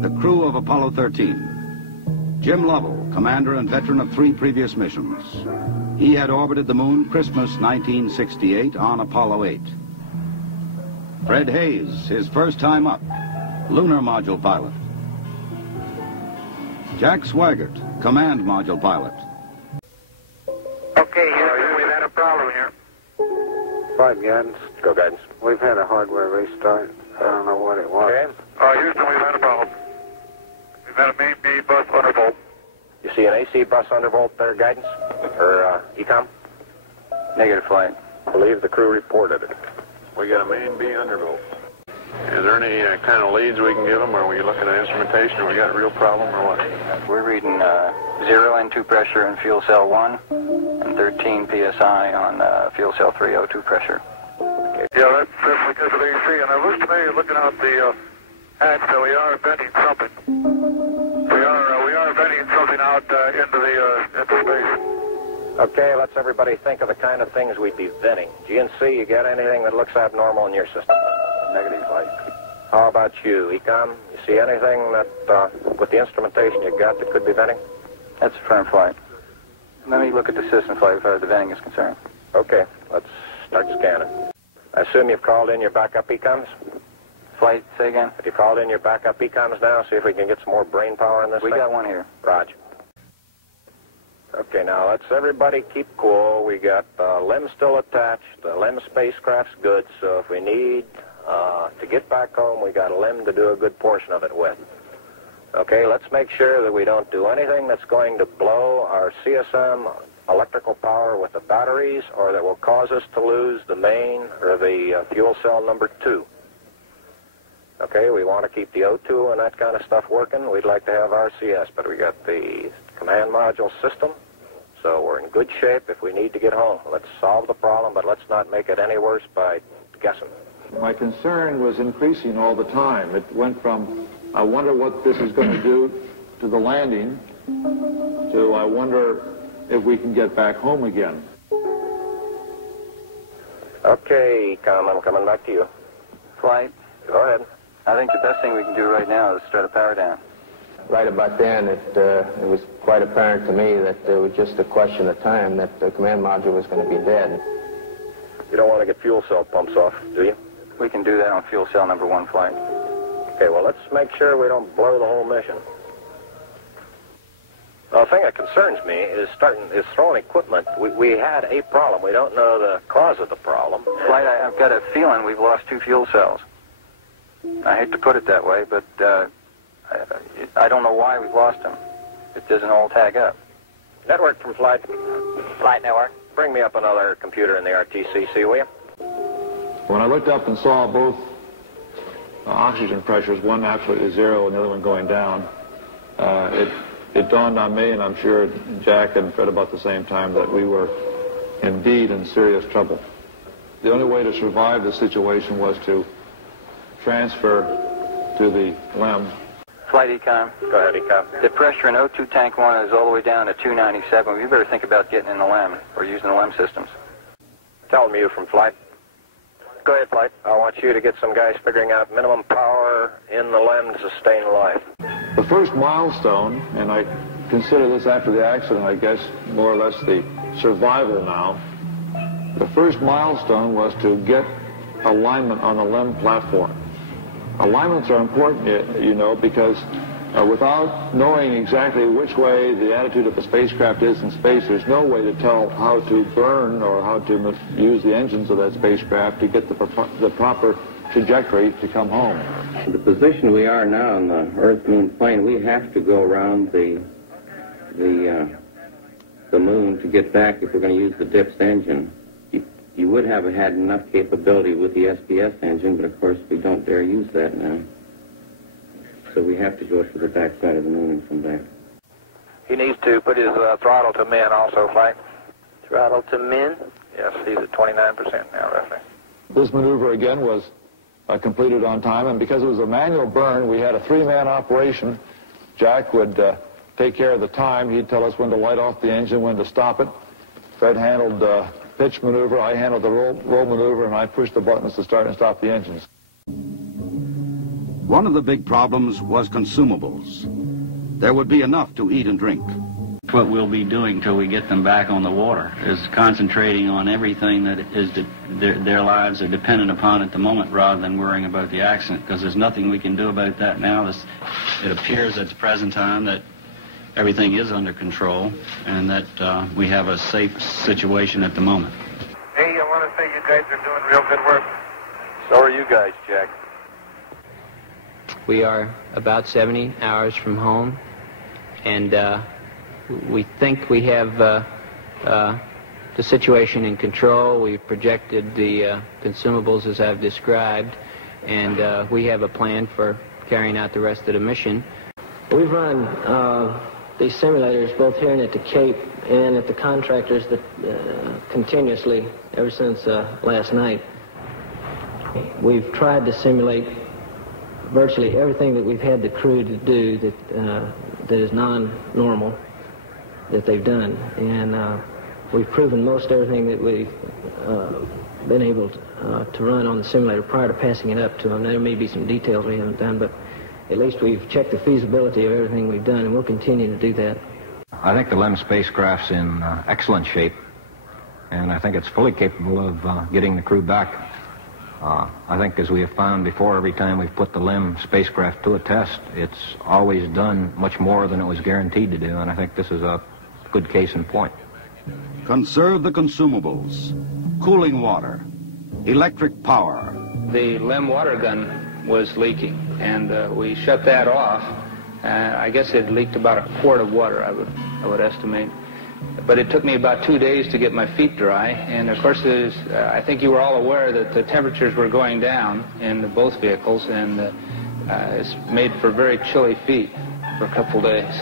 the crew of Apollo 13. Jim Lovell, commander and veteran of 3 previous missions. He had orbited the moon Christmas 1968 on Apollo 8. Fred Hayes, his first time up, lunar module pilot. Jack Swigert, command module pilot. Okay, Houston, we've had a problem here. 5 guidance. Go guidance. We've had a hardware restart. I don't know what it was. Okay. Houston, we've had a problem. We've had a main B bus undervolt. You see an AC bus undervolt there, guidance? Or ECOM? Negative, flight. Believe the crew reported it. We got a main B undervolt. Is there any kind of leads we can give them? Or are we looking at instrumentation? Or we got a real problem or what? We're reading 0 N2 pressure in fuel cell 1 and 13 psi on fuel cell 3 O2 pressure. Okay. Yeah, that's because of AC. And it looks to me, looking out the hatch, that we are venting something. We are venting something out into space. Okay, let's everybody think of the kind of things we'd be venting. GNC, you got anything that looks abnormal in your system? Negative, flight. How about you, ECOM? You see anything that, with the instrumentation you got, that could be venting? That's a firm flight. Let me look at the system flight as far as the venting is concerned. Okay, let's start scanning. I assume you've called in your backup ECOMs? Flight, say again? Have you called in your backup ECOMs now? See if we can get some more brain power in this We thing? got one here. Roger. Okay, now let's everybody keep cool. We got the LEM still attached. The LEM spacecraft's good, so if we need to get back home, we got a LEM to do a good portion of it with. Okay, let's make sure that we don't do anything that's going to blow our CSM electrical power with the batteries or that will cause us to lose the main or the fuel cell number 2. Okay, we want to keep the O2 and that kind of stuff working. We'd like to have RCS, but we got the command module system, so we're in good shape if we need to get home. Let's solve the problem, but let's not make it any worse by guessing. My concern was increasing all the time. It went from, I wonder what this is going to do to the landing, to I wonder if we can get back home again. Okay, ECOM, I'm coming back to you. Flight. Go ahead. I think the best thing we can do right now is start the power down. Right about then, it was quite apparent to me that it was just a question of time that the command module was going to be dead. You don't want to get fuel cell pumps off, do you? We can do that on fuel cell number 1 flight. Okay, well, let's make sure we don't blow the whole mission. Now, the thing that concerns me is throwing equipment. We had a problem. We don't know the cause of the problem. Flight, I've got a feeling we've lost 2 fuel cells. I hate to put it that way, but I don't know why we've lost them. It doesn't all tag up. Network from Flight. Flight network. Bring me up another computer in the RTCC, will you? When I looked up and saw both oxygen pressures, one absolutely 0 and the other one going down, it dawned on me, and I'm sure Jack and Fred about the same time, that we were indeed in serious trouble. The only way to survive the situation was to transfer to the LEM. Flight ECOM. Go ahead, ECOM. The pressure in O2 tank 1 is all the way down to 297. We better think about getting in the LEM or using the LEM systems. Tell me you from Flight. Go ahead, Flight. I want you to get some guys figuring out minimum power in the LEM to sustain life. The first milestone, and I consider this after the accident, I guess, more or less the survival now. The first milestone was to get alignment on the LEM platform. Alignments are important, you know, because without knowing exactly which way the attitude of the spacecraft is in space, there's no way to tell how to burn or how to use the engines of that spacecraft to get the proper trajectory to come home. The position we are now on the Earth-Moon plane, we have to go around the moon to get back if we're going to use the DIPS engine. You would have had enough capability with the SPS engine, but of course we don't dare use that now. So we have to go to the backside of the moon and come back. He needs to put his throttle to min also, Flight. Throttle to min? Yes, he's at 29% now, roughly. This maneuver again was completed on time, and because it was a manual burn, we had a 3-man operation. Jack would take care of the time. He'd tell us when to light off the engine, when to stop it. Fred handled pitch maneuver, I handled the roll maneuver, and I pushed the buttons to start and stop the engines. One of the big problems was consumables. There would be enough to eat and drink. What we'll be doing till we get them back on the water is concentrating on everything that is their lives are dependent upon at the moment, rather than worrying about the accident, because there's nothing we can do about that now. It appears at the present time that everything is under control and that we have a safe situation at the moment. Hey, I want to say you guys are doing real good work. So are you guys, Jack. We are about 70 hours from home, and we think we have the situation in control. We've projected the consumables as I've described, and we have a plan for carrying out the rest of the mission. We've run these simulators both here and at the Cape and at the contractors continuously ever since last night. We've tried to simulate virtually everything that we've had the crew to do that is non-normal that they've done, and we've proven most everything that we've been able to run on the simulator prior to passing it up to them. There may be some details we haven't done, but at least we've checked the feasibility of everything we've done, and we'll continue to do that. I think the LEM spacecraft's in excellent shape, and I think it's fully capable of getting the crew back. I think, as we have found before, every time we've put the LEM spacecraft to a test, it's always done much more than it was guaranteed to do, and I think this is a good case in point. Conserve the consumables, cooling water, electric power. The LEM water gun was leaking, and we shut that off. I guess it leaked about a quart of water, I would estimate. But it took me about 2 days to get my feet dry, and of course I think you were all aware that the temperatures were going down in both vehicles, and it's made for very chilly feet for a couple days.